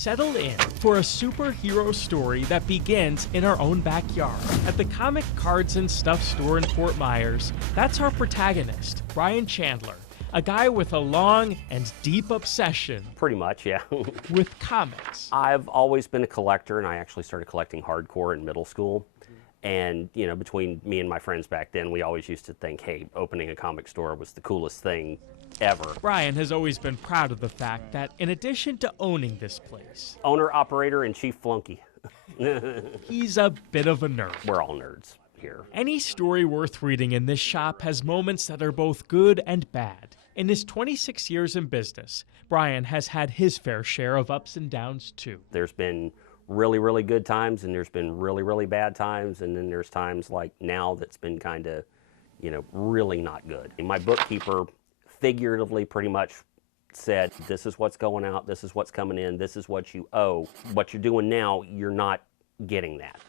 Settle in for a superhero story that begins in our own backyard. At the Comic Cards and Stuff store in Fort Myers, that's our protagonist, Brian Chandler, a guy with a long and deep obsession. Pretty much, yeah. With comics. I've always been a collector, and I actually started collecting hardcore in middle school. And, you know, between me and my friends back then, we always used to think, hey, opening a comic store was the coolest thing ever. Brian has always been proud of the fact that in addition to owning this place, owner, operator, and chief flunky. He's a bit of a nerd. We're all nerds here. Any story worth reading in this shop has moments that are both good and bad. In his 26 years in business, Brian has had his fair share of ups and downs too. There's been really, really good times, and there's been really, really bad times, and then there's times like now that's been kind of, you know, really not good. And my bookkeeper figuratively pretty much said, this is what's going out, this is what's coming in, this is what you owe. What you're doing now, you're not getting that.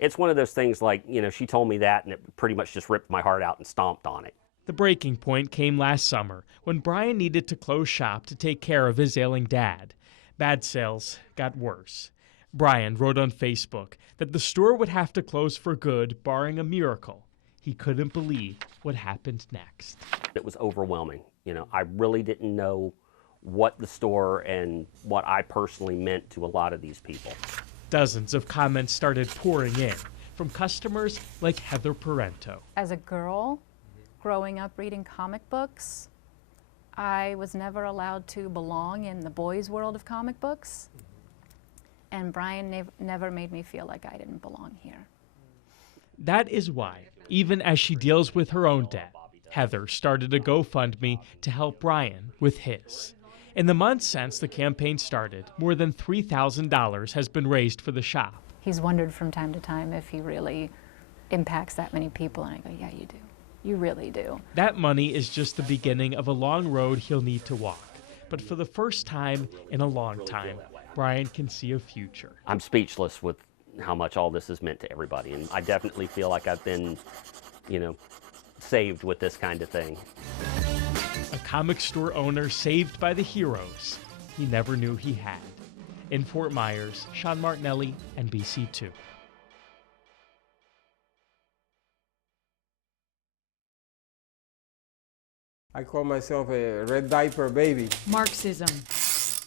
It's one of those things like, you know, she told me that, and it pretty much just ripped my heart out and stomped on it. The breaking point came last summer when Brian needed to close shop to take care of his ailing dad. Bad sales got worse. Brian wrote on Facebook that the store would have to close for good, barring a miracle. He couldn't believe what happened next. It was overwhelming. You know, I really didn't know what the store and what I personally meant to a lot of these people. Dozens of comments started pouring in from customers like Heather Parento. As a girl, growing up reading comic books, I was never allowed to belong in the boys' world of comic books. And Brian never made me feel like I didn't belong here. That is why, even as she deals with her own debt, Heather started a GoFundMe to help Brian with his. In the months since the campaign started, more than $3,000 has been raised for the shop. He's wondered from time to time if he really impacts that many people, and I go, yeah, you do. You really do. That money is just the beginning of a long road he'll need to walk. But for the first time in a long time, Brian can see a future. I'm speechless with how much all this has meant to everybody, and I definitely feel like I've been, you know, saved with this kind of thing. A comic store owner saved by the heroes he never knew he had. In Fort Myers, Sean Martinelli, NBC2. I call myself a red diaper baby. Marxism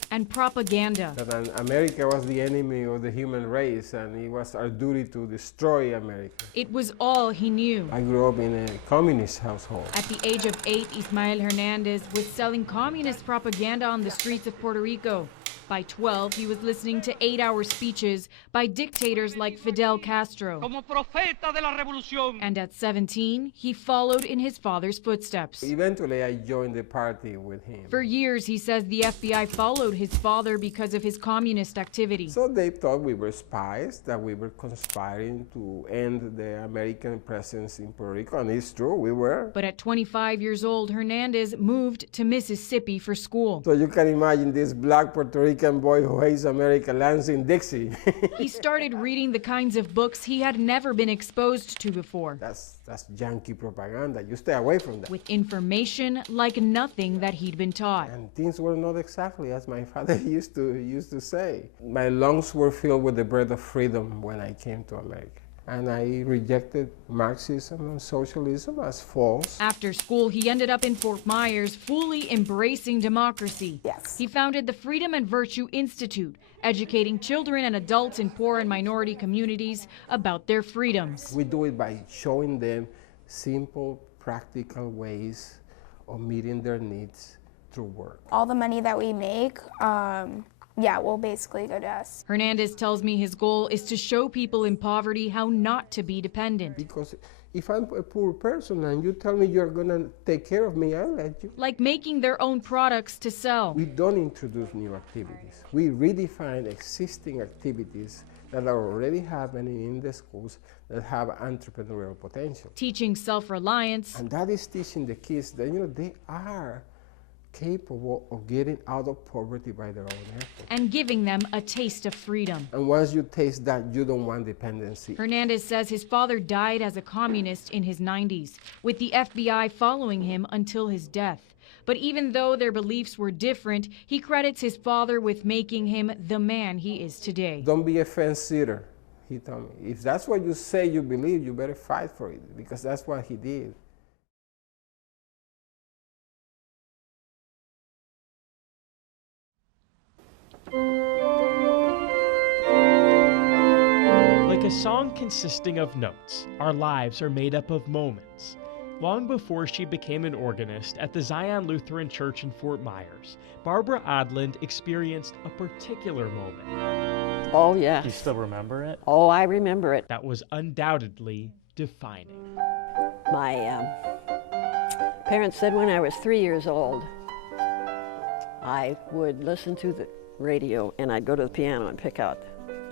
and propaganda. That America was the enemy of the human race, and it was our duty to destroy America. It was all he knew. I grew up in a communist household. At the age of 8, Ismael Hernandez was selling communist propaganda on the streets of Puerto Rico. By 12, he was listening to 8-hour speeches by dictators like Fidel Castro. Como profeta de la revolución. And at 17, he followed in his father's footsteps. Eventually, I joined the party with him. For years, he says the FBI followed his father because of his communist activity. So they thought we were spies, that we were conspiring to end the American presence in Puerto Rico, and it's true, we were. But at 25 years old, Hernandez moved to Mississippi for school. So you can imagine this black Puerto Rican boy who hates America lands in Dixie. He started reading the kinds of books he had never been exposed to before. That's Yankee propaganda. You stay away from that. With information like nothing that he'd been taught. And things were not exactly as my father used to say. My lungs were filled with the breath of freedom when I came to America. And I rejected Marxism and socialism as false. After school, he ended up in Fort Myers, fully embracing democracy. Yes. He founded the Freedom and Virtue Institute, educating children and adults in poor and minority communities about their freedoms. We do it by showing them simple, practical ways of meeting their needs through work. All the money that we make, will basically go to us. Hernandez tells me his goal is to show people in poverty how not to be dependent. Because if I'm a poor person and you tell me you're going to take care of me, I'll let you. Like making their own products to sell. We don't introduce new activities. We redefine existing activities that are already happening in the schools that have entrepreneurial potential. Teaching self-reliance. And that is teaching the kids that, you know, they are capable of getting out of poverty by their own effort. And giving them a taste of freedom. And once you taste that, you don't want dependency. Hernandez says his father died as a communist in his 90s, with the FBI following him until his death. But even though their beliefs were different, he credits his father with making him the man he is today. Don't be a fence-sitter, he told me. If that's what you say you believe, you better fight for it, because that's what he did. Like a song consisting of notes, our lives are made up of moments. Long before she became an organist at the Zion Lutheran Church in Fort Myers, Barbara Odland experienced a particular moment. Oh, yes. You still remember it? Oh, I remember it. That was undoubtedly defining. My parents said when I was 3 years old, I would listen to the radio and I'd go to the piano and pick out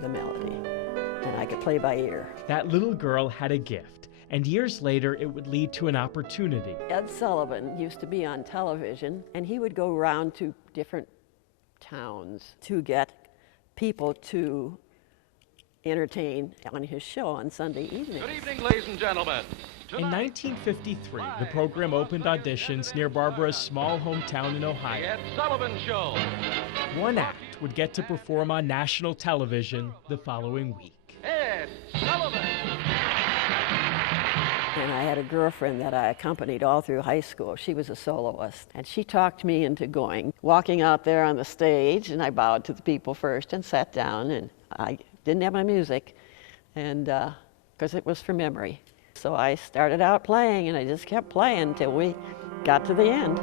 the melody, and I could play by ear. That little girl had a gift, and years later it would lead to an opportunity. Ed Sullivan used to be on television, and he would go around to different towns to get people to entertain on his show on Sunday evening. Good evening, ladies and gentlemen. In 1953, the program opened auditions near Barbara's small hometown in The Ohio. Ed Sullivan Show. One act would get to perform on national television the following week. Ed Sullivan. And I had a girlfriend that I accompanied all through high school. She was a soloist, and she talked me into going. Walking out there on the stage, and I bowed to the people first and sat down, and I didn't have my music, and because it was from memory. So I started out playing, and I just kept playing until we got to the end.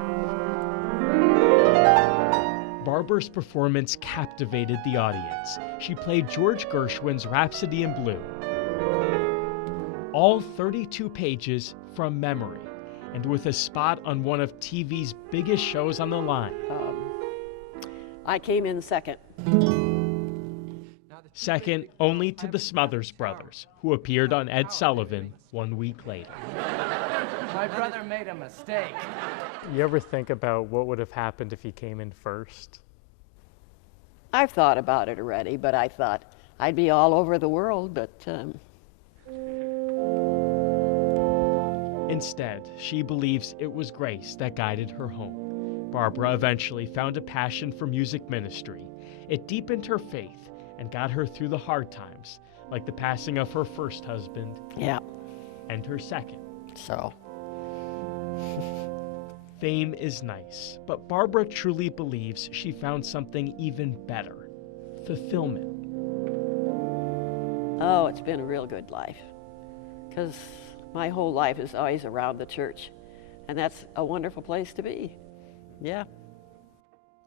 Barbara's performance captivated the audience. She played George Gershwin's Rhapsody in Blue, all 32 pages from memory, and with a spot on one of TV's biggest shows on the line. I came in second. Second only to the Smothers Brothers, who appeared on Ed Sullivan 1 week later. My brother made a mistake. You ever think about what would have happened if he came in first? I've thought about it already, but I thought I'd be all over the world, but Instead, she believes it was grace that guided her home. Barbara eventually found a passion for music ministry. It deepened her faith and got her through the hard times, like the passing of her first husband yeah, and her second. so. Fame is nice, but Barbara truly believes she found something even better: fulfillment. Oh, it's been a real good life, because my whole life is always around the church, and that's a wonderful place to be. Yeah.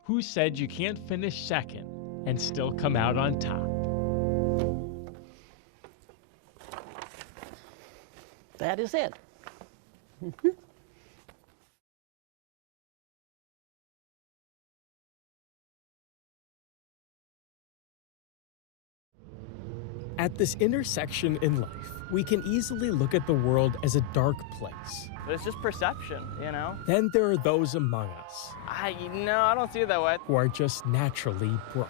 Who said you can't finish second and still come out on top? That is it. At this intersection in life, we can easily look at the world as a dark place. But it's just perception, you know? Then there are those among us I don't see it that way. who are just naturally bright.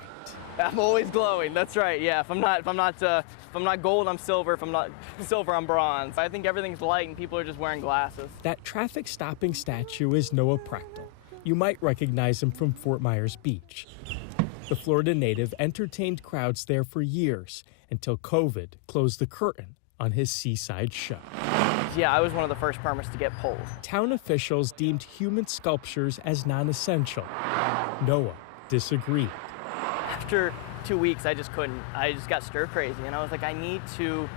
I'm always glowing. That's right. Yeah. If I'm not gold, I'm silver. If I'm not silver, I'm bronze. I think everything's light, and people are just wearing glasses. That traffic stopping statue is Noah Prechtel. You might recognize him from Fort Myers Beach. The Florida native entertained crowds there for years until COVID closed the curtain on his seaside show. Yeah, I was one of the first permits to get pulled. Town officials deemed human sculptures as non-essential. Noah disagreed. After 2 weeks, I just couldn't. I just got stir crazy, and I was like, I need to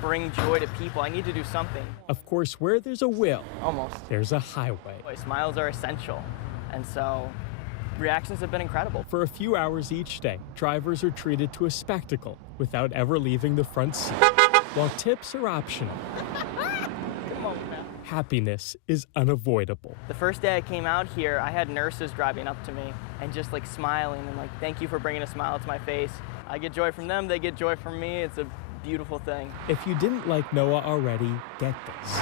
bring joy to people. I need to do something. Of course, where there's a will, Almost. there's a highway. Smiles are essential, and so reactions have been incredible. For a few hours each day, drivers are treated to a spectacle without ever leaving the front seat. While tips are optional, Come on, man. happiness is unavoidable. The first day I came out here, I had nurses driving up to me and just like smiling and like, thank you for bringing a smile to my face. I get joy from them, they get joy from me. It's a beautiful thing. If you didn't like Noah already, get this.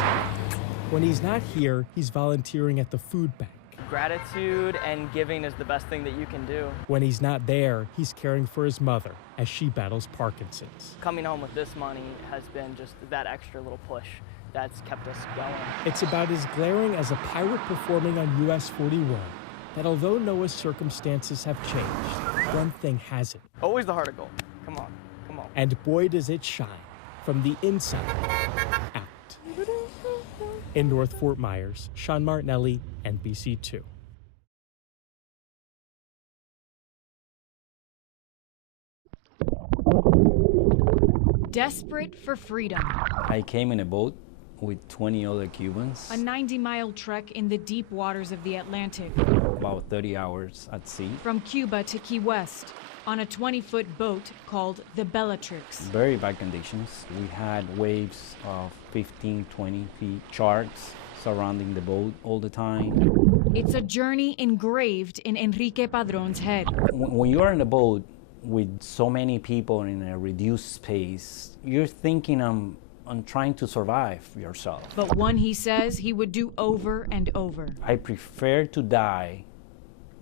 When he's not here, he's volunteering at the food bank. Gratitude and giving is the best thing that you can do. When he's not there, he's caring for his mother as she battles Parkinson's. Coming home with this money has been just that extra little push that's kept us going. It's about as glaring as a pirate performing on US 41 that although Noah's circumstances have changed, one thing hasn't. Always the heart of gold. Come on, come on. And boy does it shine from the inside out. In North Fort Myers, Sean Martinelli, NBC2. Desperate for freedom. I came in a boat with 20 other Cubans. A 90-mile trek in the deep waters of the Atlantic. About 30 hours at sea. From Cuba to Key West on a 20-foot boat called the Bellatrix. Very bad conditions. We had waves of 15, 20 feet, sharks surrounding the boat all the time. It's a journey engraved in Enrique Padron's head. When you're in a boat with so many people in a reduced space, you're thinking on trying to survive yourself. But one he says he would do over and over. I prefer to die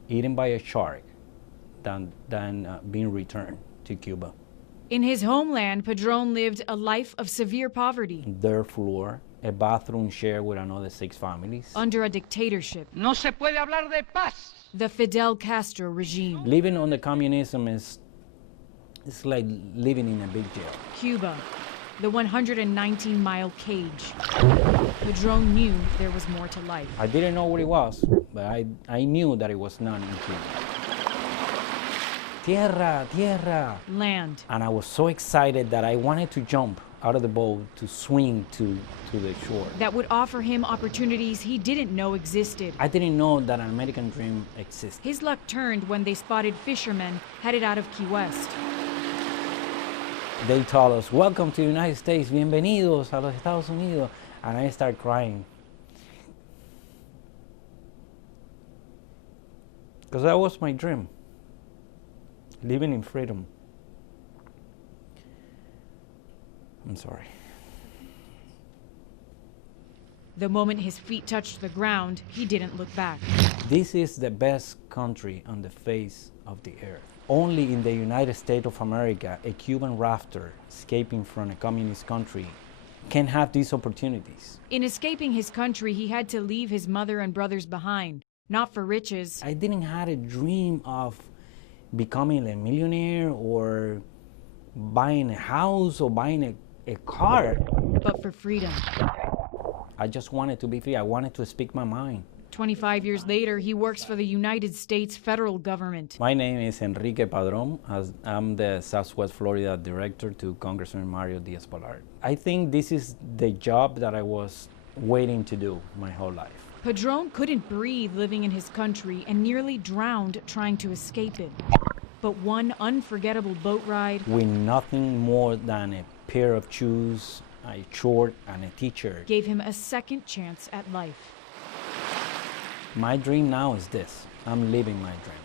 eaten by a shark than being returned to Cuba. In his homeland, Padron lived a life of severe poverty. Their floor, a bathroom shared with another 6 families. Under a dictatorship. No se puede hablar de paz. The Fidel Castro regime. Living under communism is like living in a big jail. Cuba, the 119-mile cage. Padron knew there was more to life. I didn't know what it was, but I knew that it was not in Cuba. Tierra, tierra. Land. And I was so excited that I wanted to jump out of the boat to swing to the shore. That would offer him opportunities he didn't know existed. I didn't know that an American dream existed. His luck turned when they spotted fishermen headed out of Key West. They told us, welcome to the United States, bienvenidos a los Estados Unidos. And I started crying. Because that was my dream, living in freedom. I'm sorry. The moment his feet touched the ground, he didn't look back. This is the best country on the face of the earth. Only in the United States of America, a Cuban rafter escaping from a communist country can have these opportunities. In escaping his country, he had to leave his mother and brothers behind, not for riches. I didn't have a dream of becoming a millionaire or buying a house or buying a car. But for freedom. I just wanted to be free. I wanted to speak my mind. 25 years later, he works for the United States federal government. My name is Enrique Padron. I'm the Southwest Florida director to Congressman Mario Diaz-Balart. I think this is the job that I was waiting to do my whole life. Padron couldn't breathe living in his country and nearly drowned trying to escape it. But one unforgettable boat ride, with nothing more than a pair of shoes, a short, and a t-shirt, gave him a second chance at life. My dream now is this. I'm living my dream.